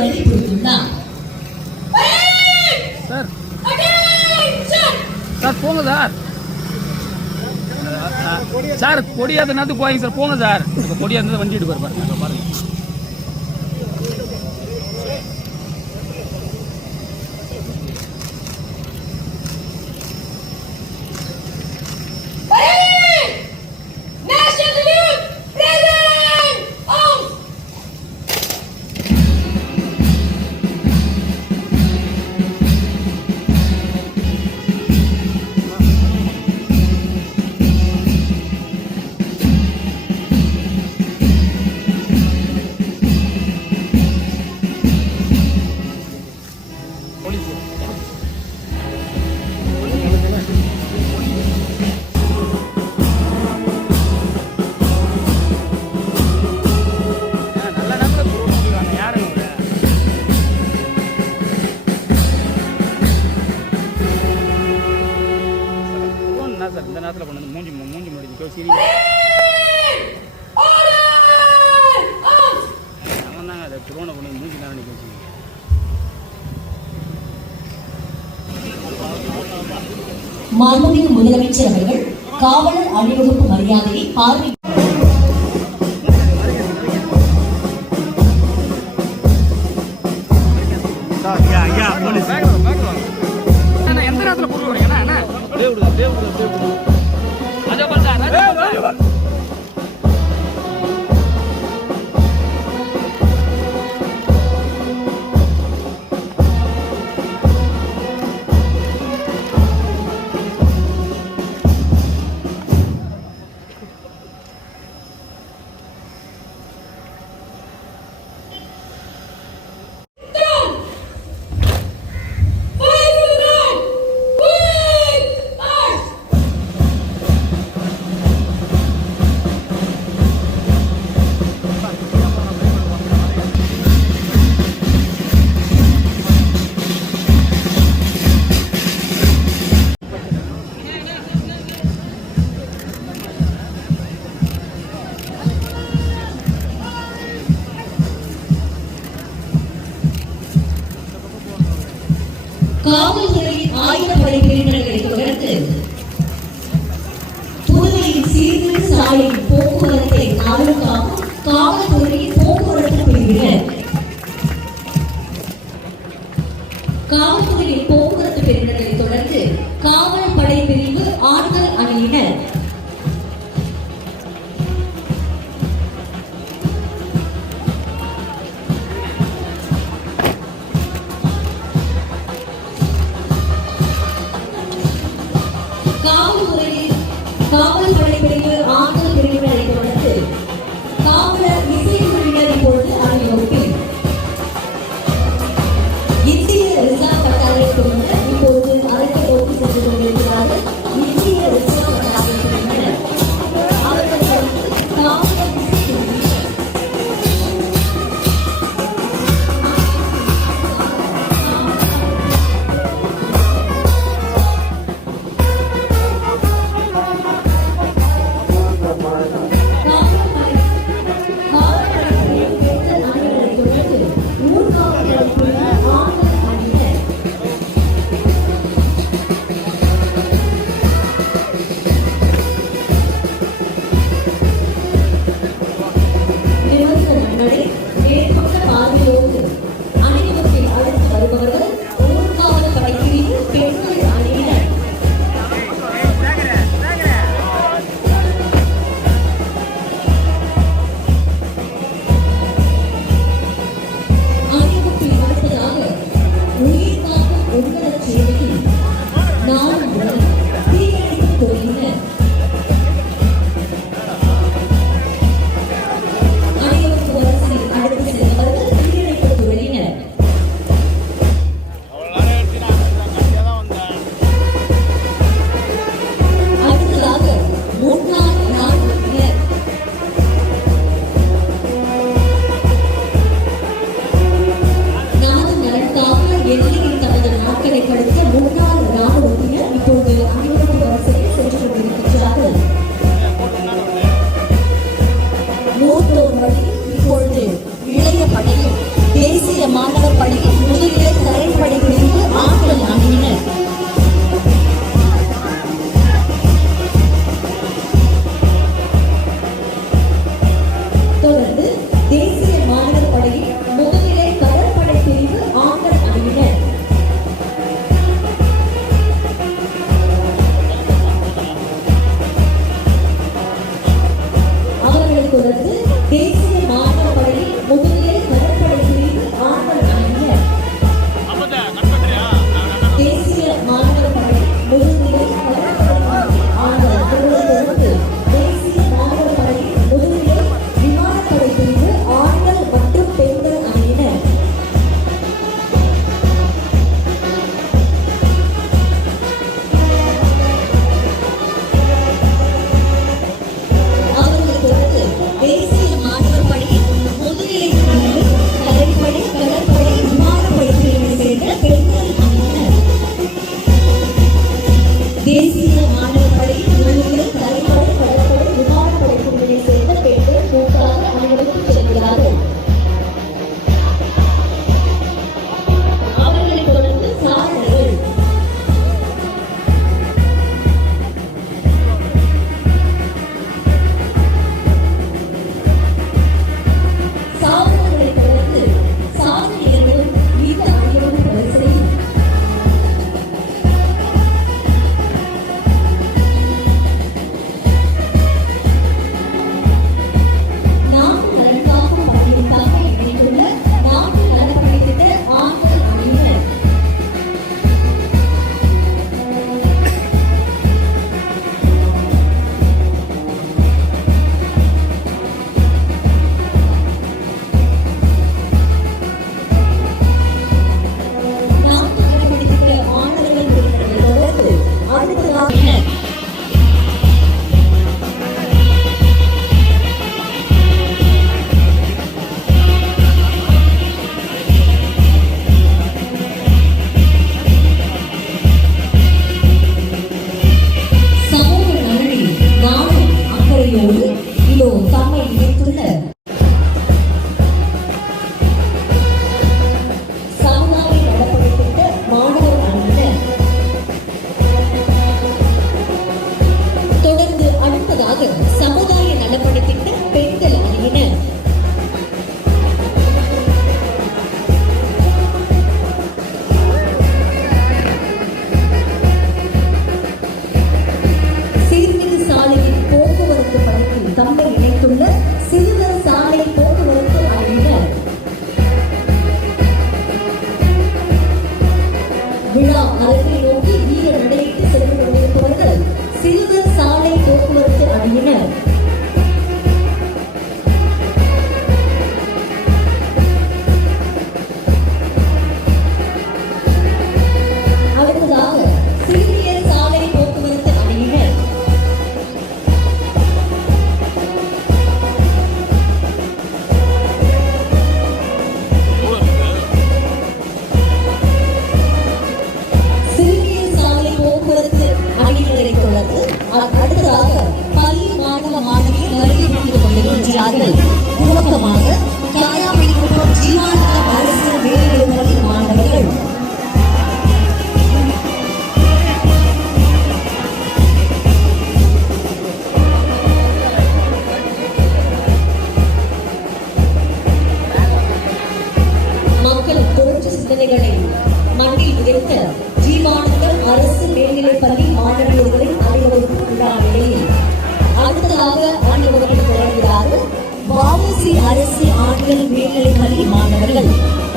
వరకు சார். போங்க sir. Sir கொடியாத நேரத்துக்கு போவாங்க சார். போங்க சார் கொடியா இருந்தது வண்டி எடுப்பார் பாருங்க. Yum. ஆறு காவல்துறையின் ஆயுதப்படை பிரிவினர்களை தொடர்ந்து புதுவையின் சிறிது சாலை போக்குவரத்தை ஆளுக்காக காவல்துறையின் போக்குவரத்து பிரிவினர். காவல்துறை மாணவர்கள்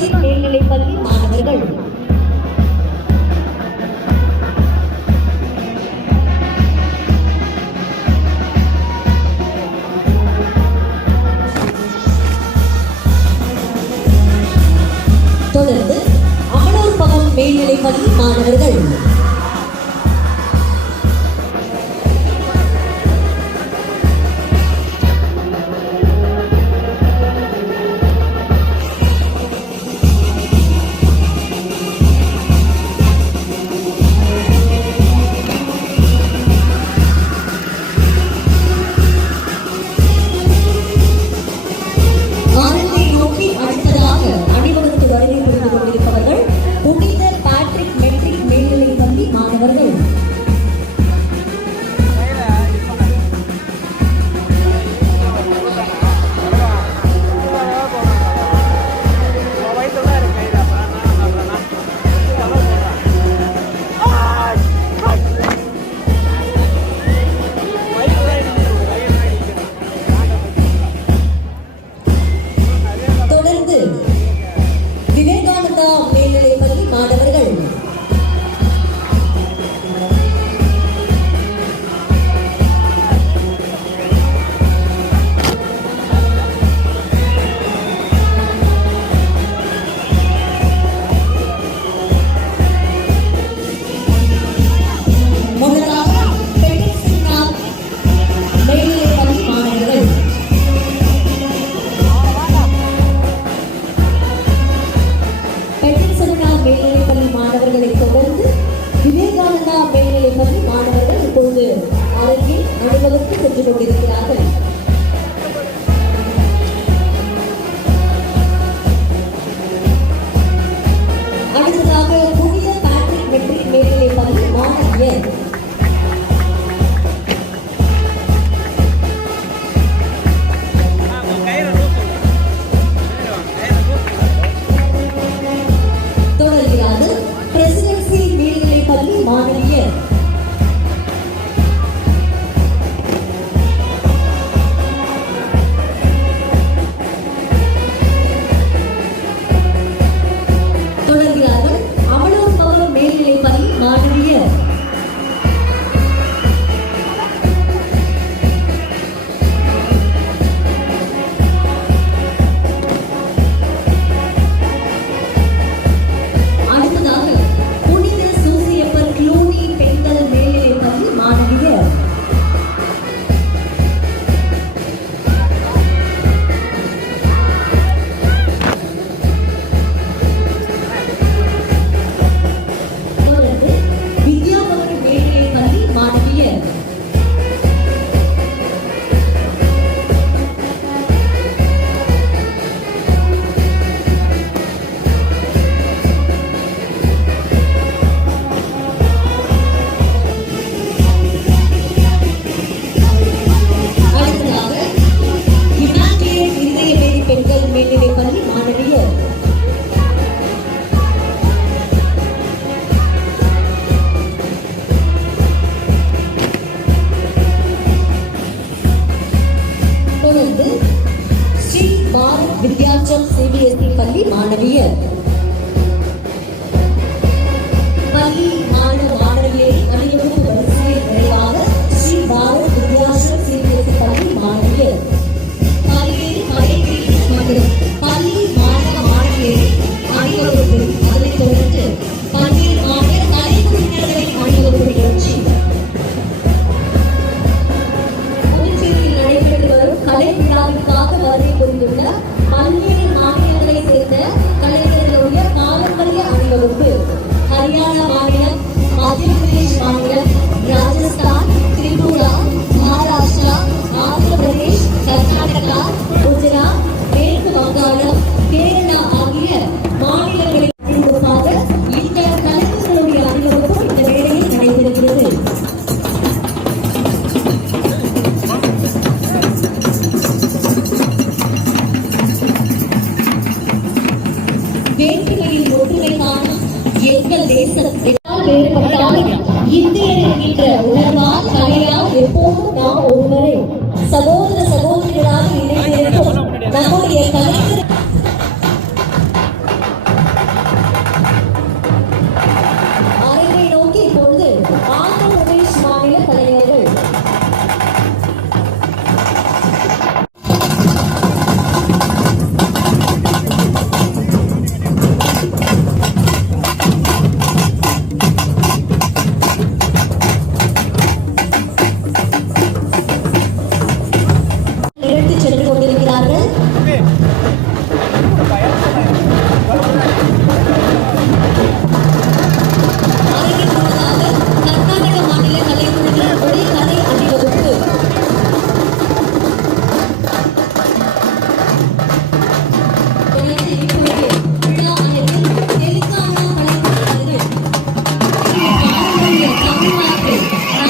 மேல்நிலை மேல்நிலைப் பள்ளி மாணவர்கள் தொடர்ந்து அமலூர் பகம் மேல்நிலைப் பள்ளி மாணவர்கள். விழாவிற்காக வருகை புரிந்துள்ள பல்வேறு சேர்ந்த கலைஞர்களுடைய பாரம்பரிய அணிவகுப்பு. ஹரியானா மாநில เดียวจะไม่มาติดนะ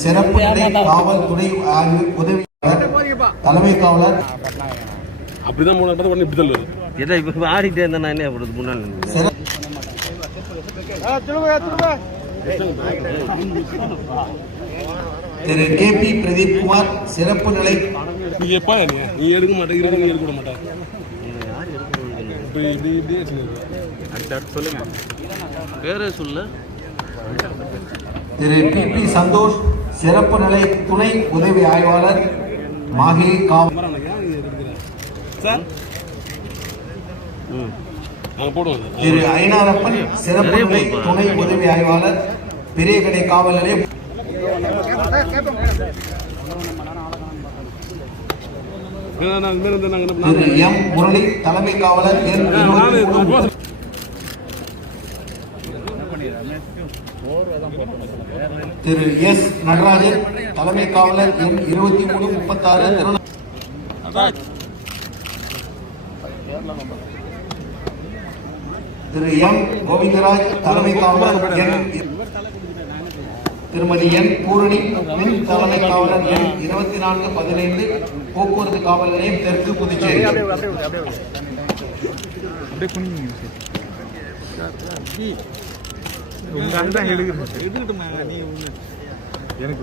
சிறப்பு நிலை காவல் துணை ஆய்வு உதவியாளர் தலைமை காவலர். அப்படிதான் மூணு இடத்துல இப்படி தள்ளு இல்லை இப்போ ஆடிட்டே இருந்தேன் நான் என்ன முன்னாள் சிறப்பு திரு கே பி பிரதீப் குமார் சிறப்பு நிலை நீ எப்பா நீ நீ எடுக்க மாட்டே இருக்க நீ எடுக்க மாட்டேன் இப்படி இப்படி இப்படியே சொல்லுங்க. பேரே சொல்ல. திரு பி. பி. சந்தோஷ் சிறப்பு நிலை துணை உதவி ஆய்வாளர் மாஹே காவல் திரு ஐநாரப்பன் சிறப்பு நிலை துணை உதவி ஆய்வாளர் பெரிய கடை காவல் நிலையம். எம். முரளி தலைமை காவலர் எண் இருபத்தி மூணு திரு எஸ் நடராஜன் தலைமை காவலர் எண் இருபத்தி மூணு முப்பத்தாறு திருவண்ணா- திரு எம் கோவிந்தராஜ் தலைமை காவலர் எண் திருமதி என் பூரணி மின் தலைமை காவலர் எண் இருபத்தி நான்கு பதினைந்து போக்குவரத்து காவல் நிலையம் தெற்கு புதுச்சேரி உங்க அண்ணன் நீ எனக்கு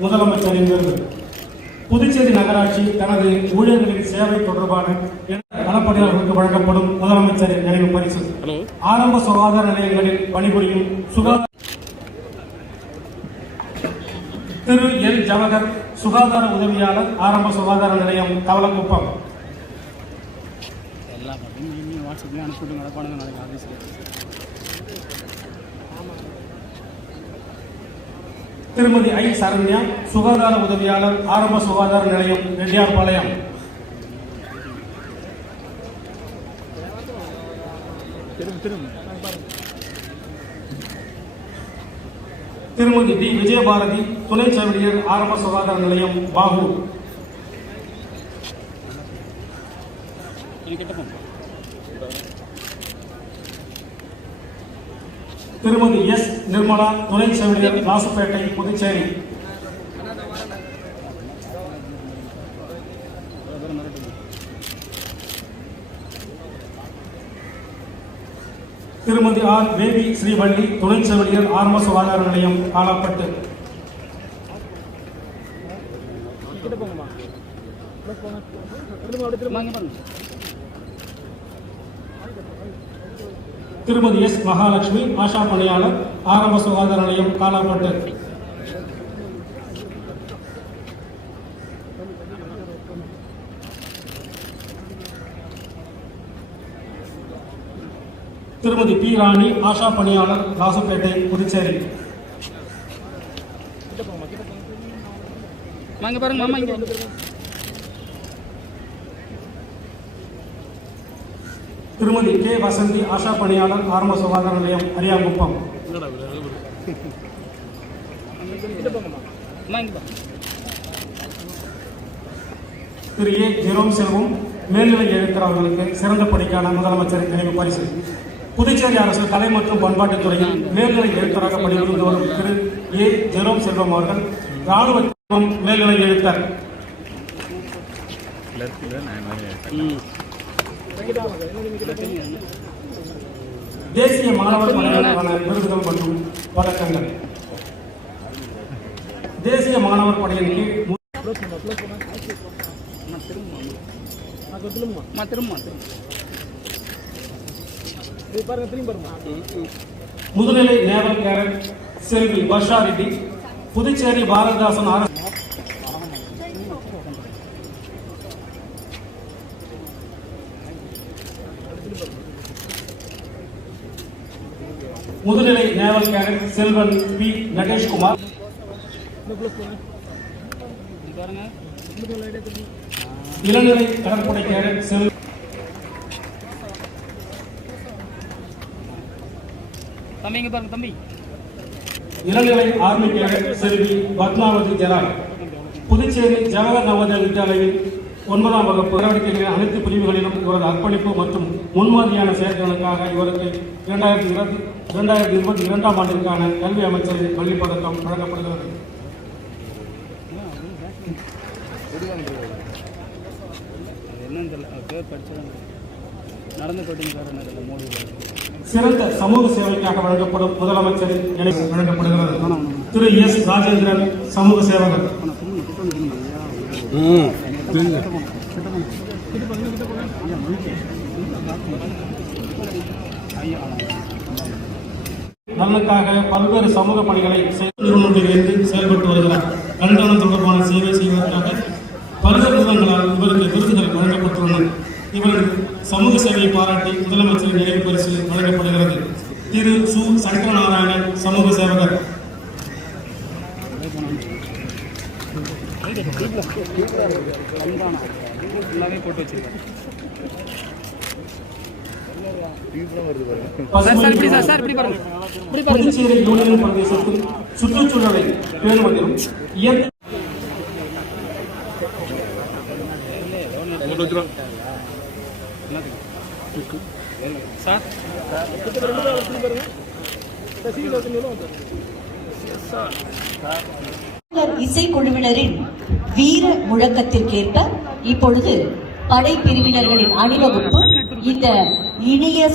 முதலமைச்சரின் புதுச்சேரி நகராட்சி தனது ஊழியர்களின் சேவை தொடர்பான களப்பணியாளர்களுக்கு வழங்கப்படும் முதலமைச்சரின் நினைவு பரிசு. ஆரம்ப சுகாதார நிலையங்களில் பணிபுரியும் சுகாதார திரு எல். ஜவஹர் சுகாதார உதவியாளர் ஆரம்ப சுகாதார நிலையம் தவளக்குப்பம். வாட்ஸ்அப்லேயும் அனுப்பிவிட்டு நடப்பானுங்க நாளைக்கு ஆஃபீஸில் திருமதி ஐ. சரண்யா சுகாதார உதவியாளர் ஆரம்ப சுகாதார நிலையம் ரெட்டியார்பாளையம். திருமதி டி. விஜயபாரதி துணை செவிலியர் ஆரம்ப சுகாதார நிலையம் பாகூர் எனக்கு கிட்ட போங்க திருமதி எஸ் நிர்மலா துணை செவிலியர் ராசுப்பேட்டை புதுச்சேரி. திருமதி ஆர். வேவி ஸ்ரீவள்ளி துணை செவிலியர் ஆரம்ப சுகாதார நிலையம் காணப்பட்டு போங்கம்மா. போங்க திரும்ப அப்படியே திரும்ப அங்கே பாருங்க திருமதி எஸ். மகாலட்சுமி ஆஷா பணியாளர் ஆரம்ப சுகாதார நிலையம் காலாப்பட்டு. திருமதி பி. ராணி ஆஷா பணியாளர் ராசுப்பேட்டை புதுச்சேரி. அம்மா பாருங்க மாமா திருமதி கே. வசந்தி ஆஷா பணியாளர் ஆரம்ப சுகாதார நிலையம் அரியாங்குப்பம். திரு ஏ. ஜெரோம் செல்வம் மேல்நிலை எழுத்தர் அவர்களுக்கு சிறந்த பணிக்கான முதலமைச்சர் நினைவு பரிசு. புதுச்சேரி அரசு கலை மற்றும் பண்பாட்டுத் துறையில் மேல்நிலை எழுத்தராக பணிபுரிந்து வரும் திரு ஏ. ஜெரோம் செல்வம் அவர்கள் ராணுவ மேல்நிலை எழுத்தர். தேசிய மாணவர் படையினருக்கான விருதுகள் மற்றும் பதக்கங்கள். தேசிய மாணவர் படையின் கீழ் திரும்ப இது முதுநிலை நேவல் கேரட் செல்வி வர்ஷா ரெட்டி புதுச்சேரி பாரதிதாசன் அரசு முதுநிலை நேவல் கேரட் செல்வன் பி நகேஷ்குமார். இளநிலை கடற்படை கேரட் செல் தம்பி இங்கே பாருங்க தம்பி. இளநிலை ஆர்மி கேடட் செல்வி பத்மாவதி ஜெரால் புதுச்சேரி ஜவஹர் நவோதய வித்யாலயில் ஒன்பதாம் வகுப்பு நடவடிக்கைகளின் அனைத்து பிரிவுகளிலும் இவரது அர்ப்பணிப்பு மற்றும் முன்மாதிரியான செயல்களுக்காக இவருக்கு இரண்டாயிரத்தி இருபத்தி இரண்டாயிரத்தி இருபத்தி இரண்டாம் ஆண்டிற்கான கல்வி அமைச்சரின் பள்ளிப் பதக்கம் வழங்கப்படுகிறது. தெரியல மோடி சிறந்த சமூக சேவைக்காக வழங்கப்படும் முதலமைச்சரின் நினைவு வழங்கப்படுகிறது. திரு எஸ் ராஜேந்திரன் சமூக சேவகர். ஐயா நலனுக்காக பல்வேறு சமூக பணிகளை செய்து இருந்து செயல்பட்டு வருகிறார். கண்காணம் தொடர்பான சேவை செய்வதற்காக பல்வேறு நிறுவனங்களால் இவருக்கு விருதுகள் வழங்கப்பட்டுள்ளன இவரது சமூக சேவையை பாராட்டி முதலமைச்சர் நிறைவு பரிசு வழங்கப்படுகிறது திரு சு சங்கரநாராயணன் சமூக சேவகர் கண்காணா ஃபுல்லாகவே போட்டு வச்சிருக்காங்க சார் சார் இப்படி சார் சார் இப்படி பாருங்க இப்படி பாருங்க புதுச்சேரி யூனியன் பிரதேசத்தில் சுற்றுச்சூழலை பேணுவதிலும் இயற்கை போட்டு வச்சிரும் சார் இசைக்குழுவினரின் வீர முழக்கத்திற்கேற்ப இப்பொழுது படைப்பிரிவினர்களின் அணிவகுப்பு இந்த இனிய